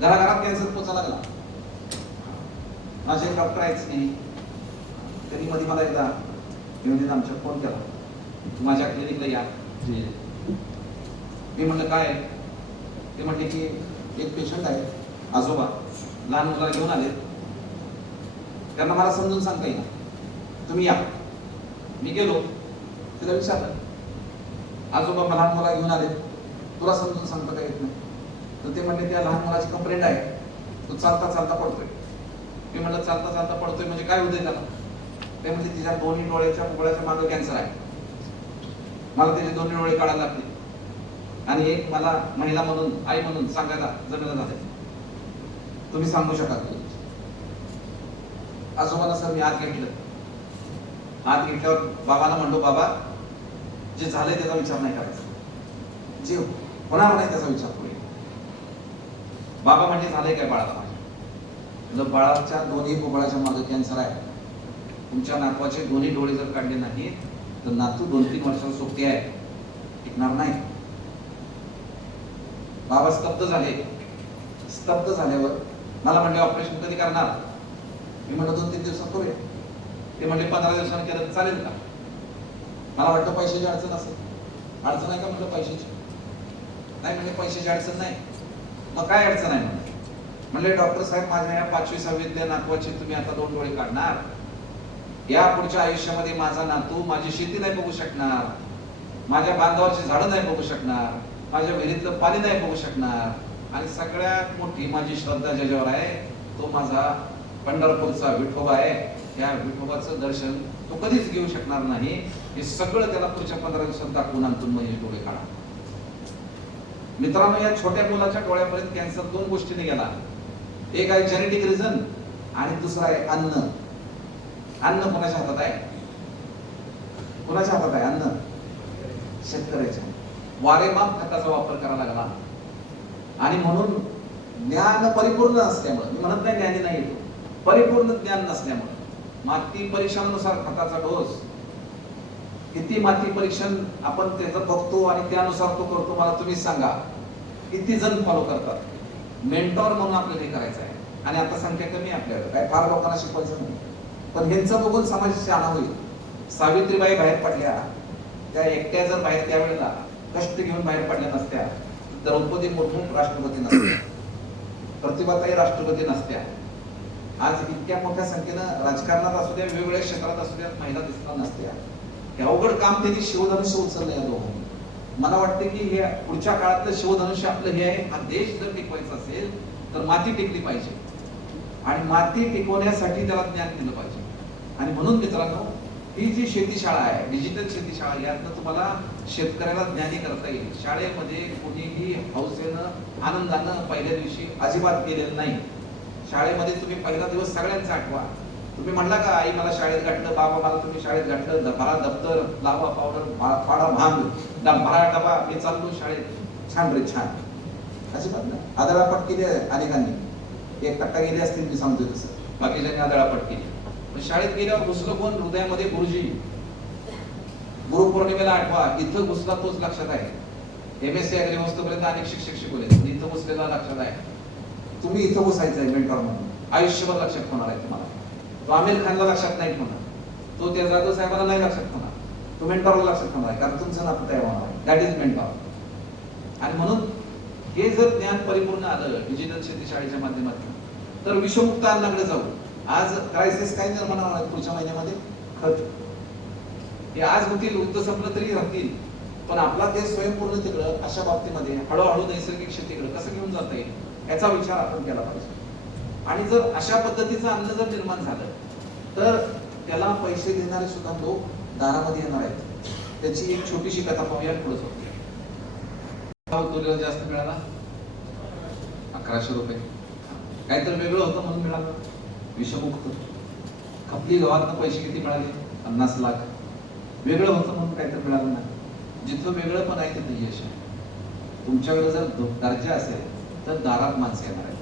घराघरात कॅन्सर पोचायला लागला. माझे डॉक्टर आहेच नाही, त्यांनी मध्ये मला एकदा येऊन आमच्या फोन केला, माझ्या क्लिनिकला या. मी म्हणलं काय? ते म्हटले की एक पेशंट आहे, आजोबा लहान मुलाला घेऊन आले, त्यांना मला समजून सांगता येईल, तुम्ही या. मी गेलो, तिला विचारलं, आजोबा लहान मुला घेऊन आले, तुला समजून सांगता का येत नाही? तर ते म्हणले त्या लहान मुलाची कंप्लेंट आहे, तो चालता चालता पडतोय. मी म्हणलं चालता चालता पडतोय म्हणजे काय होतंय त्याला? ते म्हणजे तिच्या दोन्ही डोळ्याच्या पुगळ्याच्या मागे कॅन्सर आहे, मला त्याचे दोन्ही डोळे काढायला लागले. आणि एक मला महिला म्हणून, आई म्हणून सांगायला जमेला झालंय. तुम्ही सांगू शकाल? आजोबाला सर मी आत घेतलं. आत घेतल्यावर बाबाला म्हणलो, बाबा जे झालंय त्याचा विचार नाही करायचा, जे होणार नाही त्याचा विचार करूया. बाबा म्हणजे झालंय काय बाळाला माझ्या? बाळाच्या दोन्ही बुबळाच्या मागे कॅन्सर आहे. तुमच्या नातवाचे दोन्ही डोळे जर काढले नाही तर नातू 2-3 वर्षाला सोबती आहे, टिकणार नाही. बाबा स्तब्ध झाले. स्तब्ध झाल्यावर मला म्हणले ऑपरेशन कधी करणार? मी म्हणलं 2-3 दिवसात करूया. ते म्हणले 15 दिवसांनी केलं चालेल का? मला वाटतं पैशाची अडचण असेल. अडचण आहे का म्हटलं पैशाची? नाही म्हणजे पैशाची अडचण नाही. मग काय अडचण आहे म्हणले डॉक्टर साहेब, माझ्या या 5वी-6वीतल्या नातवाचे तुम्ही आता 2 डोळे काढणार, या पुढच्या आयुष्यामध्ये माझा नातू माझी शेती नाही बघू शकणार, माझ्या बांधावरची झाडं नाही बघू शकणार, माझ्या विहिरीतलं पाणी नाही बघू शकणार, आणि सगळ्यात मोठी माझी श्रद्धा ज्याच्यावर आहे तो माझा पंढरपूरचा विठोबा आहे. या विठोबाचं दर्शन तो कधीच घेऊ शकणार नाही. हे सगळं त्याला पुढच्या 15 दिवसात दाखवून आणतो मग हे डोळे काढा. मित्रांनो, या छोट्या मुलाच्या डोळ्यापर्यंत कॅन्सर 2 गोष्टीने गेला. एक आहे जेनेटिक रिझन आणि दुसरा आहे अन्न. अन्न कोणाच्या हातात आहे? कोणाच्या हातात आहे अन्न? शेतकऱ्याच्या. वारेमाप खताचा वापर करायला लागला. आणि म्हणून ज्ञान परिपूर्ण नसल्यामुळे, मी म्हणत नाही ज्ञानी नाही, परिपूर्ण ज्ञान नसल्यामुळे माती परीक्षणानुसार खताचा डोस, किती माती परीक्षण आपण त्याचं बघतो आणि त्यानुसार तो करतो, मला तुम्ही सांगा किती जण फॉलो करतात? मेंटॉर म्हणून आपल्याला हे करायचं आहे. आणि आता संख्या कमी आहे आपल्याकडे, काय फार लोकांना शिकवायचं नाही, पण ह्यांचं बघून समाज शहाणा होईल. सावित्रीबाई बाहेर पडल्या, त्या एकट्या जर बाहेर त्यावेळेला कष्ट घेऊन बाहेर पडल्या नसत्या, द्रौपदी मुर्मू राष्ट्रपती नसत्या, प्रतिभाताई राष्ट्रपती नसत्या. आज इतक्या मोठ्या संख्येनं राजकारणात असू द्या, वेगवेगळ्या क्षेत्रात असू द्या, महिला दिसणार नसत्या. हे अवघड काम त्यांनी शिवधनुष्य उचललं या दोघांनी. मला वाटते की हे पुढच्या काळातलं शिवधनुष्य आपलं हे आहे. हा देश जर टिकवायचा असेल तर माती टिकली पाहिजे, आणि माती टिकवण्यासाठी त्याला ज्ञान दिलं पाहिजे. आणि म्हणून मित्रांनो, ही जी शेती शाळा आहे, डिजिटल शेती शाळा, यातनं तुम्हाला शेतकऱ्याला ज्ञानी करता येईल. शाळेमध्ये कोणीही हौसेनं आनंदानं पहिल्या दिवशी अजिबात गेलेलं नाही. शाळेमध्ये तुम्ही पहिला दिवस सगळ्यांचा आठवा. तुम्ही म्हणला का आई मला शाळेत घातलं, बाबा मला तुम्ही शाळेत घातलं, भरा दप्तर, लावा पावडर, फाडा भांग, भरा डबा, मी चाललो शाळेत, छान रे छान. अजिबात ना. आदळापट केली अनेकांनी, 1% गेले असतील, मी सांगतोय तसं, बाकीच्यांनी आदळापट केली. पण शाळेत गेल्यावर घुसलं कोण? हृदयामध्ये गुरुजी. गुरुपौर्णिमेला आठवा, इथं घुसला तोच लक्षात आहे. MSc अग्री वस्तूपर्यंत अनेक शिक्षक शिकवले, पण इथं घुसलेला लक्षात आहे. तुम्ही इथं घुसायचं आहे मेंटॉर म्हणून, आयुष्यभर लक्षात होणार आहे तुम्हाला. तो आमिर खानला लक्षात नाही होणार, तो त्या जाधव साहेबांना नाही लक्षात होणार, तो मेंटॉरला लक्षात होणार आहे, कारण तुमचं नातं तयार होणार आहे. That is mentor. आणि म्हणून हे जर ज्ञान परिपूर्ण आलं डिजिटल शेती शाळेच्या माध्यमातून, तर विषमुक्त अन्नाकडे जाऊ. आज क्रायसिस काय निर्माण होणार आहे पुढच्या महिन्यामध्ये? खत. हे आज होतील, युद्ध संपलं तरी राहतील, पण आपला देश स्वयंपूर्णतेकडे अशा बाबतीमध्ये हळूहळू नैसर्गिक शेतीकडे कसं घेऊन जाता येईल याचा विचार आपण केला पाहिजे. आणि जर अशा पद्धतीचं अन्न जर निर्माण झालं तर त्याला पैसे देणारे सुद्धा लोक दारामध्ये येणार आहेत. त्याची एक छोटीशी कथा पाहूया, पुढे जाऊया. तुरीला जास्त मिळाला 1100 रुपये. काहीतरी वेगळं होतं म्हणून मिळालं विषमुक्त. खपली गावातनं पैसे किती मिळाले? 50 लाख. वेगळं होतं म्हणून काहीतरी मिळालं नाही. जिथं वेगळं पण आहे तिथं यश आहे. तुमच्याकडे जर दर्जा असेल तर दारात माणसं येणार आहेत.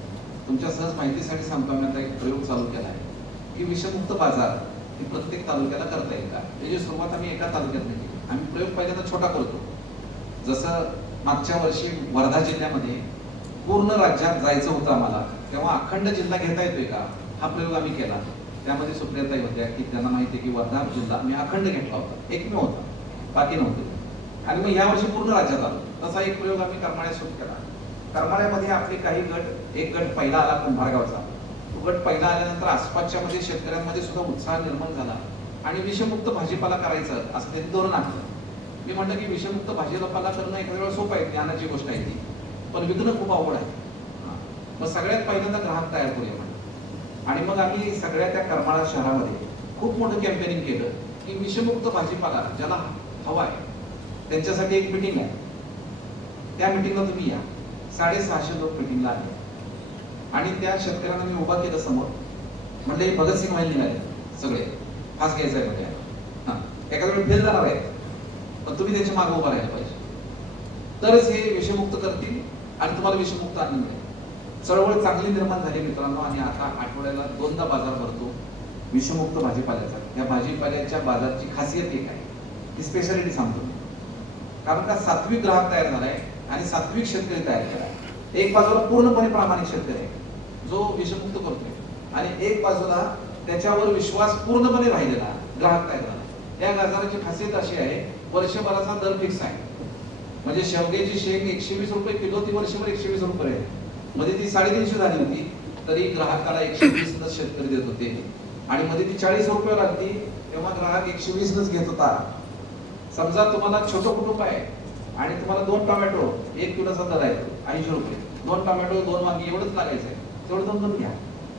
तुमच्या सहज माहितीसाठी सांगतो, आम्ही आता एक प्रयोग चालू केला आहे की विषमुक्त बाजार हे प्रत्येक तालुक्याला करता येईल का. त्याची सुरुवात आम्ही एका तालुक्यात नाही केली. आम्ही प्रयोग पहिल्यांदा छोटा करतो. जसं मागच्या वर्षी वर्धा जिल्ह्यामध्ये पूर्ण राज्यात जायचं होतं आम्हाला, तेव्हा अखंड जिल्हा घेता येतोय का हा प्रयोग आम्ही केला. त्यामध्ये सुप्रियाताई होत्या की त्यांना माहिती आहे की वर्धा जिल्हा मी अखंड घेतला होता, एकमेव होता, बाकी नव्हते. आणि मग या वर्षी पूर्ण राज्यात आलो. तसा एक प्रयोग आम्ही करमाळ्यात सुरू केला. करमाळ्यामध्ये आपले काही गट, एक गट पहिला आला कुंभारगावचा. तो गट पहिला आल्यानंतर आसपासच्या मध्ये शेतकऱ्यांमध्ये सुद्धा उत्साह निर्माण झाला आणि विषमुक्त भाजीपाला करायचं असं त्यांनी धोरण आखलं. मी म्हटलं की विषमुक्त भाजीपाला करणं एखाद्या वेळेला सोपं आहे, ज्ञानाची गोष्ट आहे ती, पण विकणं खूप अवघड आहे. मग सगळ्यात पहिल्यांदा ग्राहक तयार करूया म्हणून. आणि मग आम्ही सगळ्या त्या करमाळा शहरामध्ये खूप मोठं कॅम्पेनिंग केलं की विषमुक्त भाजीपाला ज्याला हवा आहे त्यांच्यासाठी एक मिटिंग आहे. त्या मिटिंगला तुम्ही या. 650 लोक मिटिंगला आले आणि त्या शेतकऱ्यांना मी उभा केलं समोर. म्हणजे भगतसिंग व्हायला निघाले सगळे, फास घ्यायचा आहे म्हणजे. एखाद्या वेळी फेल जाणार आहेत, पण तुम्ही त्यांच्या मागे उभा राहायला पाहिजे, तरच हे विषमुक्त करतील आणि तुम्हाला विषमुक्त अन्न मिळेल. चळवळ चांगली निर्माण झाली मित्रांनो. आणि आता आठवड्याला 2दा बाजार भरतो विषमुक्त भाजीपाल्याचा. या भाजीपाल्याच्या बाजारची खासियत एक आहे, ती स्पेशालिटी सांगतो. कारण का सात्विक ग्राहक तयार झालाय आणि सात्विक शेतकरी तयार केला. एक बाजूला पूर्णपणे प्रामाणिक शेतकरी आहे जो विषमुक्त करतोय, आणि एक बाजूला त्याच्यावर विश्वास पूर्णपणे राहिलेला ग्राहक तयार झाला. या बाजाराची खासियत अशी आहे, वर्षभराचा दर फिक्स आहे. म्हणजे शेवग्याची शेंग 120 रुपये किलो, ती वर्षभर 120 रुपये आहे. मध्ये ती 350 झाली होती तरी ग्राहकाला 120 नच शेतकरी देत होते. आणि मध्ये ती 40 रुपये लागली तेव्हा ग्राहक 120 नच घेत होता. समजा तुम्हाला छोटं कुटुंब आहे आणि तुम्हाला 2 टोमॅटो 1 किलोचा दर आहे 80 रुपये, 2 टोमॅटो 2 वांगी एवढंच लागायचं आहे, तेवढं 2 घ्या.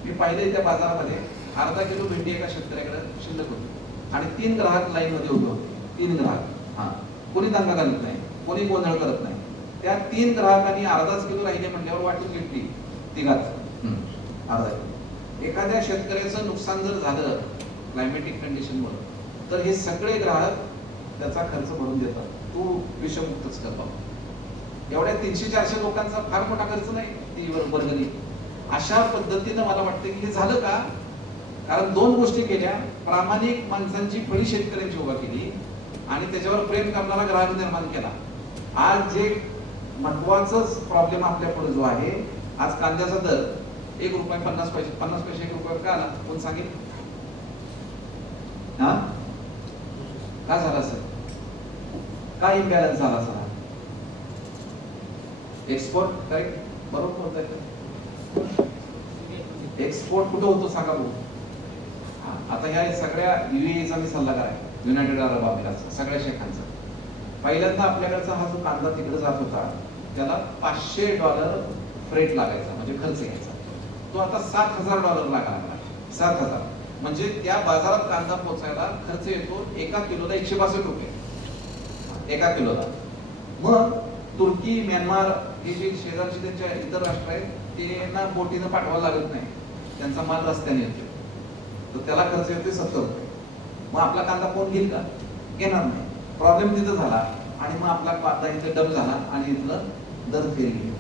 मी पाहिले त्या बाजारामध्ये अर्धा किलो भेंडी एका शेतकऱ्याकडे शिल्लक होती आणि 3 ग्राहक लाईन मध्ये उभे होते. 3 ग्राहक, कोणी दंगा घालत नाही, कोणी गोंधळ करत नाही. त्या 3 ग्राहकांनी अर्धाच किलो राहिले म्हणल्यावर वाटून घेतली तिघात अर्धा किलो. एखाद्या शेतकऱ्याचं नुकसान जर झालं क्लायमेटिक कंडिशनमुळे तर हे सगळे ग्राहक त्याचा खर्च भरून देतात. तू विषमुक्तच कर बाबा. एवढ्या 300-400 लोकांचा फार मोठा खर्च नाही ती वर्गणी. अशा पद्धतीनं मला वाटतं की हे झालं का, कारण 2 गोष्टी केल्या. प्रामाणिक माणसांची फळी शेतकऱ्यांची उभा केली आणि त्याच्यावर प्रेम करणारा ग्राहक निर्माण केला. आज जे महत्वाचाच प्रॉब्लेम आपल्या पुढे जो आहे, आज कांद्याचा दर 1 रुपये 50 पैसे 1 रुपये का आला कोण सांगेल? का झाला सर? काय इम्बॅलन्स झाला सर? एक्सपोर्ट करेक्ट, बरोबर बोलताय. एक्सपोर्ट कुठं होतो सांगा बघू. आता ह्या सगळ्या UAEचा मी सल्लागार आहे, युनायटेड अरब अमिरातचा, सगळ्या शेखांचा. पहिल्यांदा आपल्याकडचा हा जो कांदा तिकडे जात होता त्याला $500 फ्रेट लागायचा, म्हणजे खर्च घ्यायचा. तो आता $7,000 लागायला. 7,000 म्हणजे त्या बाजारात कांदा पोहोचायला खर्च येतो एका किलोला 162 रुपये एका किलोला. मग तुर्की, म्यानमार हे जे शेजारचे त्यांच्या इतर राष्ट्र आहेत त्यांना बोटीनं पाठवायला लागत नाही, त्यांचा माल रस्त्याने येतो, तर त्याला खर्च येतोय 70 रुपये. मग आपला कांदा कोण घेईल का? घेणार नाही. प्रॉब्लेम तिथं झाला आणि मग आपला कांदा इथे डब झाला आणि इथलं दर फेल गेली.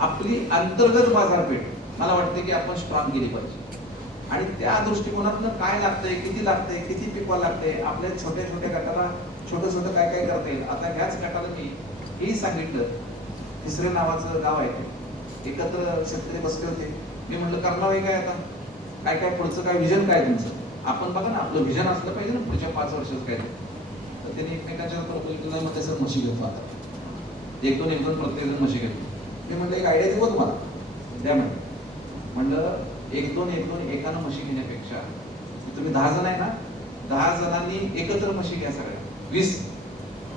आपली अंतर्गत बाजारपेठ मला वाटते की आपण स्ट्रॉंग केली पाहिजे. आणि त्या दृष्टिकोनातून काय लागतंय, किती लागतंय, किती पिकवा लागतंय, आपल्या छोट्या छोट्या गटाला छोटं काय काय करता येईल. आता ह्याच गटाला मी हेही सांगितलं, तिसरे नावाचं गाव आहे, एकत्र शेतकरी बसले होते. मी म्हटलं करणार काय आता, काय काय पुढचं काय विजन काय तुमचं? आपण बघा ना, आपलं विजन असलं पाहिजे ना पुढच्या 5 वर्षात काय. तर त्यांनी एकमेकांच्या मध्ये सर म्हशी घेतो, आता 1-2 प्रत्येक जण म्हशी घेतो. मी म्हटलं एक आयडिया देऊ तुम्हाला, द्या म्हणलं 1-2 एकानं म्हशी घेण्यापेक्षा तुम्ही 10 जण आहे ना, 10 जणांनी एकत्र म्हशी घ्या सगळ्या 20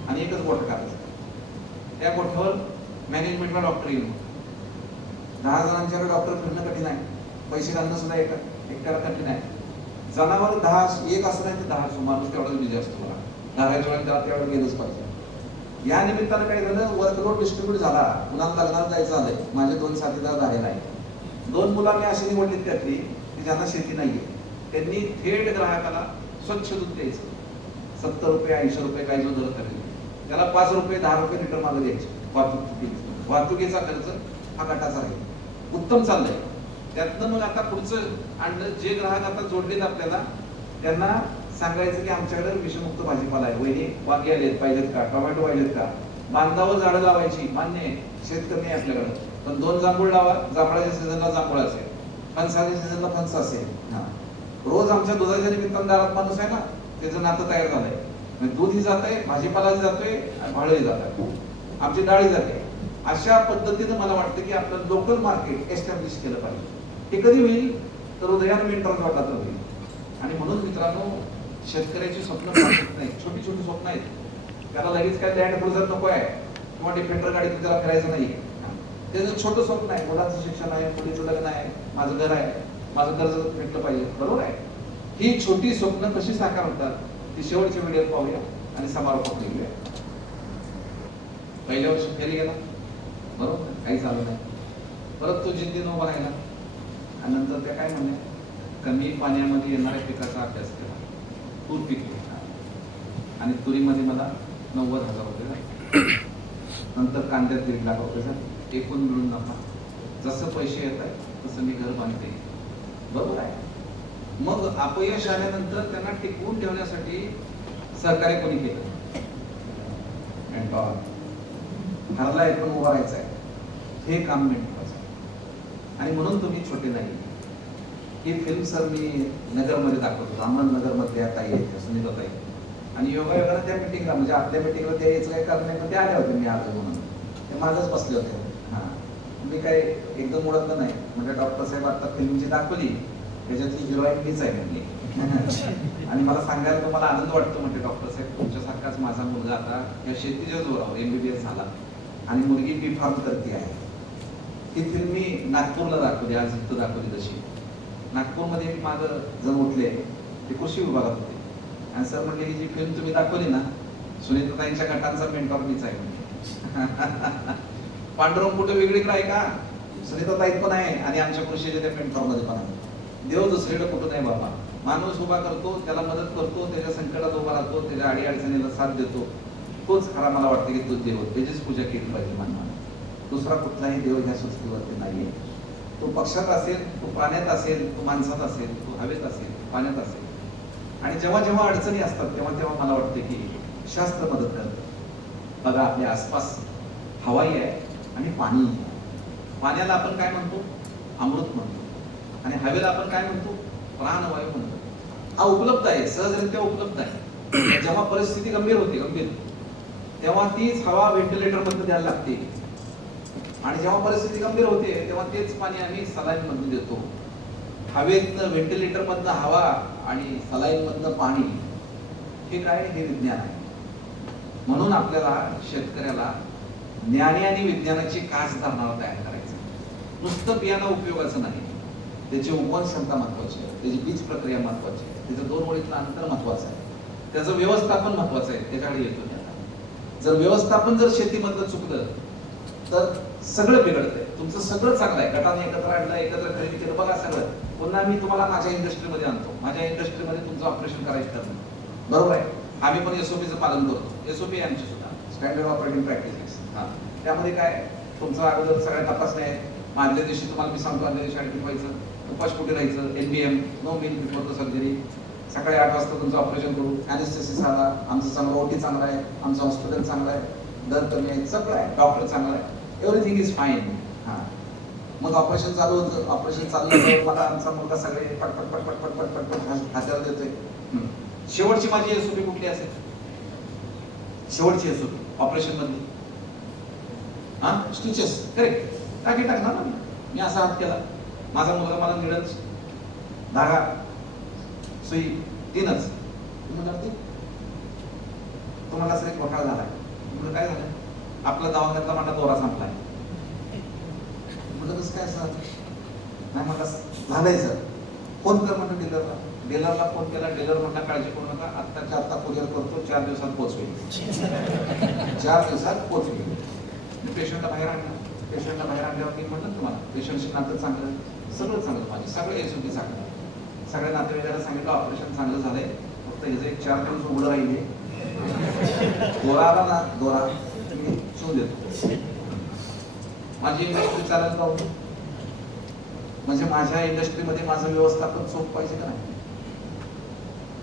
आणि एकच गोठा काढायचा. त्या गोठ्यावर मॅनेजमेंटला डॉक्टर येईल. 10 जणांच्याकडे डॉक्टर फिरणं कठीण आहे, पैसे घालणं सुद्धा एकट्याला कठीण आहे. जनावर 10 एक असं नाही तर 10 असो, माणूस तेवढाच बिझी असतो. मला धाराच्या वेळेला त्याला तेवढं गेलंच पाहिजे. या निमित्तानं काय झालं, वर्कलोड डिस्ट्रीब्यूट झाला. कुणाला लग्नाला जायचं झालंय, माझे 2 साथीदार झालेला आहे. 2 मुलं मी अशी निवडलीत त्यातली की ज्यांना शेती नाहीये, त्यांनी थेट ग्राहकाला स्वच्छ दूध द्यायचं. 70 रुपये 80 रुपये काही जो दर ठरले त्याला 5 रुपये 10 रुपये लिटर मागे द्यायचे. वाहतुकीचा खर्च हा गटाचा आहे. उत्तम चाललंय. त्यातनं मग आता पुढचं आणलं, जे ग्राहक आता जोडलेत आपल्याला त्यांना सांगायचं की आमच्याकडे विषमुक्त भाजीपाला आहे, वहिनी वांगे आलेत पाहिजेत का, टोमॅटो पाहिजेत का, बांधावर झाडं लावायची मान्य आहे, शेतकरी नाही आपल्याकडं, पण 2 जांभूळ लावा, जांभळाच्या सीझनला जांभूळ असेल, फणसाच्या सीझनला फणस असेल. हा रोज आमच्या दुधाच्या निमित्तानं दारात माणूस आहे ना, त्याचं नातं तयार झालंय. म्हणजे दूधही जात आहे, भाजीपालाही जातोय आणि भाडंही जात आहे, आमची डाळी जाते. अशा पद्धतीनं मला वाटतं की आपलं लोकल मार्केट एस्टॅब्लिश केलं पाहिजे. हे कधी होईल तर उदयान मेंटर जोडला तर होईल. आणि म्हणून मित्रांनो, शेतकऱ्याची स्वप्न पाहत नाही, छोटी छोटी स्वप्न आहेत. त्याला लगेच काय लँड क्रुझर नको आहे किंवा डिफेंडर गाडीत त्याला फिरायचं नाही. त्याचं छोटं स्वप्न आहे, मुलाचं शिक्षण आहे, मुलीचं लग्न आहे, माझं घर आहे, माझं कर्ज भेटलं पाहिजे, बरोबर आहे. ही छोटी स्वप्न कशी साकार होतात ती शेवटच्या व्हिडिओ पाहूया आणि समारोपात घेऊया. पहिल्या वर्षी फेल गेला, बरोबर, काही झालं नाही. परत तो जिद्दीनं उभा राहिला आणि नंतर त्या काय म्हणल्या, कमी पाण्यामध्ये येणाऱ्या पिकाचा अभ्यास केला, तूर पिकली आणि तुरीमध्ये मला 90,000 रुपये झाले. नंतर कांद्यात 1.5 लाख रुपये झाले. एकूण मिळून नफा. जसं पैसे येत आहेत तसं मी घर बांधते, बरोबर आहे. मग अपयश आल्यानंतर त्यांना टिकवून ठेवण्यासाठी सहकार्य कोणी केलं? हरलाय पण उभा राहायचं आहे, हे काम मेंटॉरचं. आणि म्हणून तुम्ही छोटे नाही. ही फिल्म सर मी नगरमध्ये दाखवतो, अहमदनगरमध्ये ताई आहेत सुनीता ताई, आणि योगायोगानं त्या मिटिंगला, म्हणजे आपल्या मिटिंगला त्या यायचं काही कारण नाही, पण ते आल्या होते, मी आलो म्हणून ते मागच बसले होते. हां, मी काय एकदम ओळखलं नाही. म्हणजे डॉक्टर साहेब आता फिल्म जी दाखवली त्याच्यातली हिरोईन मीच आहे म्हणली. आणि मला सांगायला तुम्हाला आनंद वाटतो, म्हणजे डॉक्टर साहेब तुमच्यासारखाच माझा मुलगा आता या शेतीच्या जोरावर MBBS झाला आणि मुलगी B.Pharm करते आहे. ही फिल्म मी नागपूरला दाखवली, आज इथं दाखवली. तशी नागपूरमध्ये मी माझं जण उठले, ते कृषी विभागात होते, आणि सर म्हणले की जी फिल्म तुम्ही दाखवली ना, सुनीताताईंच्या गटांचा मेंटॉर मीच आहे म्हणजे. पांडुरंग कुठे वेगळीकडे आहे का? सुनीताताईत पण आहे आणि आमच्या कृषीच्या त्या मेंटॉरमध्ये पण आहे. देव दुसरीकडे कुठं नाही बाबा. माणूस उभा करतो, त्याला मदत करतो, त्याच्या संकटात उभा राहतो, त्याच्या अडीअडचणीला साथ देतो, तोच खरा मला वाटतं की तो देव. त्याचीच पूजा केली पाहिजे मानवाने. दुसरा कुठलाही देव ह्या सृष्टीवरती नाहीये. तो पक्षात असेल, तो प्राण्यात असेल, तो माणसात असेल, तो हवेत असेल, पाण्यात असेल. आणि जेव्हा जेव्हा अडचणी असतात तेव्हा तेव्हा मला वाटते की शास्त्र मदत करतं. बघा, आपल्या आसपास हवाई आहे आणि पाणी. पाण्याला आपण काय म्हणतो? अमृत म्हणतो. आणि हवेला आपण काय म्हणतो? प्राणवायू म्हणतो. हा उपलब्ध आहे, सहजरित्या उपलब्ध आहे. जेव्हा परिस्थिती गंभीर होते, गंभीर, तेव्हा तीच हवा व्हेंटिलेटर मधून द्यायला लागते. आणि जेव्हा परिस्थिती गंभीर होते तेव्हा तेच पाणी आम्ही सलाईन मधून देतो. हवेतनं, व्हेंटिलेटर मधनं हवा आणि सलाईन मधनं पाणी, हे काय? हे विज्ञान आहे. म्हणून आपल्याला शेतकऱ्याला ज्ञानी आणि विज्ञानाची कास धरणारा तयार करायचं. नुसतं बियाणं उपयोगाचं नाही, त्याची उगवण क्षमता महत्वाची आहे, त्याची बीज प्रक्रिया महत्वाची आहे, त्याचं 2 ओळीतलं अंतर महत्वाचं आहे, त्याचं व्यवस्थापन महत्वाचं आहे. त्याच्याकडे येतो त्याला. जर व्यवस्थापन जर शेतीमधलं चुकलं तर सगळं बिघडतंय. तुमचं सगळं चांगलं आहे, गटाने एकत्र आणलं, एकत्र खरेदी केलं, बघा सगळं. पुन्हा मी तुम्हाला माझ्या इंडस्ट्रीमध्ये आणतो, माझ्या इंडस्ट्रीमध्ये तुमचं ऑपरेशन करायचं ठरलं, बरोबर आहे. आम्ही पण SOPचं पालन करतो. SOP आहे आमची सुद्धा, स्टँडर्ड ऑपरेटिंग प्रॅक्टिसेस. हां, त्यामध्ये काय, तुमचं अगोदर सगळ्या तपासण्या आहेत. मागल्या दिवशी तुम्हाला मी सांगतो, आदल्या दिवशी ऍडमिट व्हायचं, उपाश कुठे राहायचं, NBM, no meal before the surgery. सकाळी 8 वाजता तुमचं ऑपरेशन करू, ॲनेस्थेसिस आला, आमचं चांगलं OT चांगलं आहे, आमचं हॉस्पिटल चांगलं आहे, दर कमी आहे, सगळं आहे, डॉक्टर चांगला आहे, एव्हरीथिंग इज फाईन. हां, मग ऑपरेशन चालू होतं. ऑपरेशन चाललं मला आमचा मुलगा सगळे पटपट पटपट पटपट पटपट हाताला देतोय. शेवटची माझी SOP कुठली असेल? शेवटची SOP ऑपरेशन मधली, हा, स्टिचेस, करेक्ट, टाकी टाकणार ना. मी असा हात केला, माझा मुलगा मला निळच, धागा, सुई, 3च. तुम्हाला सर एक घोटाळा झालाय. म्हणलं काय झालं? आपला दवाखान्यातला माझा दोरा संपलाय. म्हणलं कसं काय सर? नाही मला झालंय सर. फोन कर म्हणलं डीलरला. डीलरला फोन केला. डीलर म्हणला काळजी करू नका, आत्ताच्या आत्ता कुरिअर करतो, 4 दिवसात पोहोचवेल. 4 दिवसात पोहोचवेल. पेशंटला बाहेर आणलं. पेशंटला बाहेर आणल्यावर मी म्हणलं तुम्हाला पेशंटशी नातं चांगलं सगळं चांगलं, माझे सगळे एसओपी चांगलं, सगळ्या नातेवाईकांना सांगितलं ऑपरेशन चांगलं झालंय, फक्त ह्याचं एक 4 दिवस उघडं राहिले, दोरा आला ना दोरा मी शिवून देतो. माझी इंडस्ट्री चालत राहू, म्हणजे माझ्या इंडस्ट्रीमध्ये माझं व्यवस्थापन सोप पाहिजे का नाही.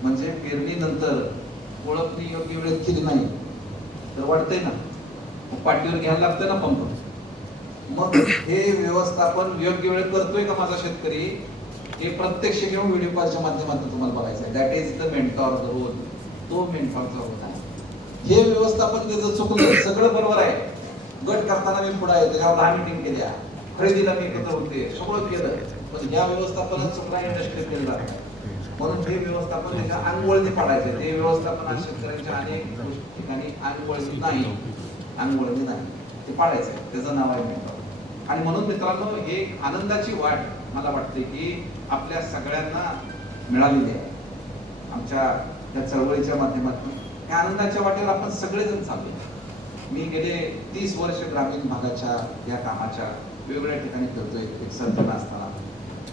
म्हणजे पेरणीनंतर ओळखणी योग्य वेळेत केली नाही तर वाटतंय ना, मग पाठीवर घ्यायला लागतं ना पंप. मग हे व्यवस्थापन योग्य वेळेत करतोय का माझा शेतकरी, हे प्रत्यक्ष घेऊन व्हिडिओ कॉलच्या माध्यमातून तुम्हाला बघायचं आहे. That is the mentor role. तो मेंटॉरचा रोल आहे. हे व्यवस्थापन त्याचं चुकलं, सगळं बरोबर आहे, गट करताना मी पुढे आहे, त्याच्यावर 10 मीटिंग केल्या, खरेदीला मी एकत्र होते, सगळं केलं, पण या व्यवस्थापनात चुकला इंडस्ट्री केला. म्हणून हे व्यवस्थापन त्याच्या अंगवळणी पाडायचे. ते व्यवस्थापन आज शेतकऱ्यांच्या अनेक ठिकाणी अंगवळणी नाही, ते पाडायचं, त्याचं नाव आहे मेंटॉर. आणि म्हणून मित्रांनो, हे आनंदाची वाट मला वाटते की आपल्या सगळ्यांना मिळालेली आहे आमच्या या चळवळीच्या माध्यमातून. या आनंदाच्या वाटेवर आपण सगळेजण चाललो. मी गेले 30 वर्ष ग्रामीण भागाच्या या कामाच्या वेगवेगळ्या ठिकाणी फिरतोय. एक सर्जन असताना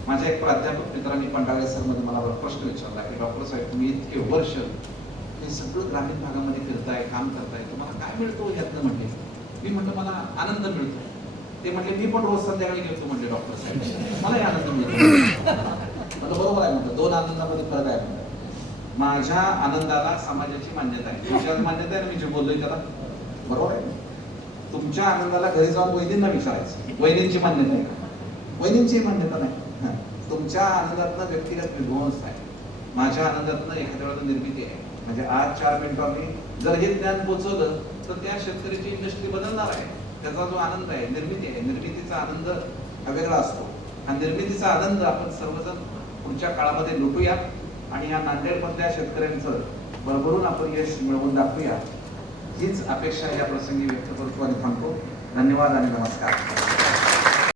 माझ्या एक प्राध्यापक मित्रांनी पंडाळे सर मध्ये मला प्रश्न विचारला की डॉक्टर साहेब, तुम्ही इतके वर्ष हे सगळं ग्रामीण भागामध्ये फिरताय, काम करताय, तुम्हाला काय मिळतो यातनं? म्हटले मी म्हटलं मला आनंद मिळतो. ते म्हटले मी पण रोज संध्याकाळी घेतो म्हटले डॉक्टर साहेब, मलाही आनंद मिळतो. म्हटलं बरोबर आहे, म्हटलं 2 आनंदामध्ये फरक आहे. म्हटलं माझ्या आनंदाला समाजाची मान्यता आहे, तुमच्या मान्यता आहे ना, मी जे बोललोय त्याला बरोबर आहे. तुमच्या आनंदाला घरी जाऊन वहिनींना विचारायचं, वहिनींची मान्यता आहे का? वहिनींची मान्यता नाही. तुमच्या आनंदातनं व्यक्तिगत विध्वंस आहे, माझ्या आनंदातनं एखाद्या वेळेला निर्मिती आहे. म्हणजे आज 4 मिनिटांनी जर हे ज्ञान पोहोचवलं तर त्या शेतकऱ्याची इंडस्ट्री बदलणार आहे. त्याचा जो आनंद आहे, निर्मिती आहे, निर्मितीचा आनंद हा वेगळा असतो. हा निर्मितीचा आनंद आपण सर्वजण पुढच्या काळामध्ये लुटूया आणि या नांदेडमधल्या शेतकऱ्यांचं भरभरून आपण यश मिळवून दाखवूया, हीच अपेक्षा या प्रसंगी व्यक्त करतो आणि थांबतो. धन्यवाद आणि नमस्कार.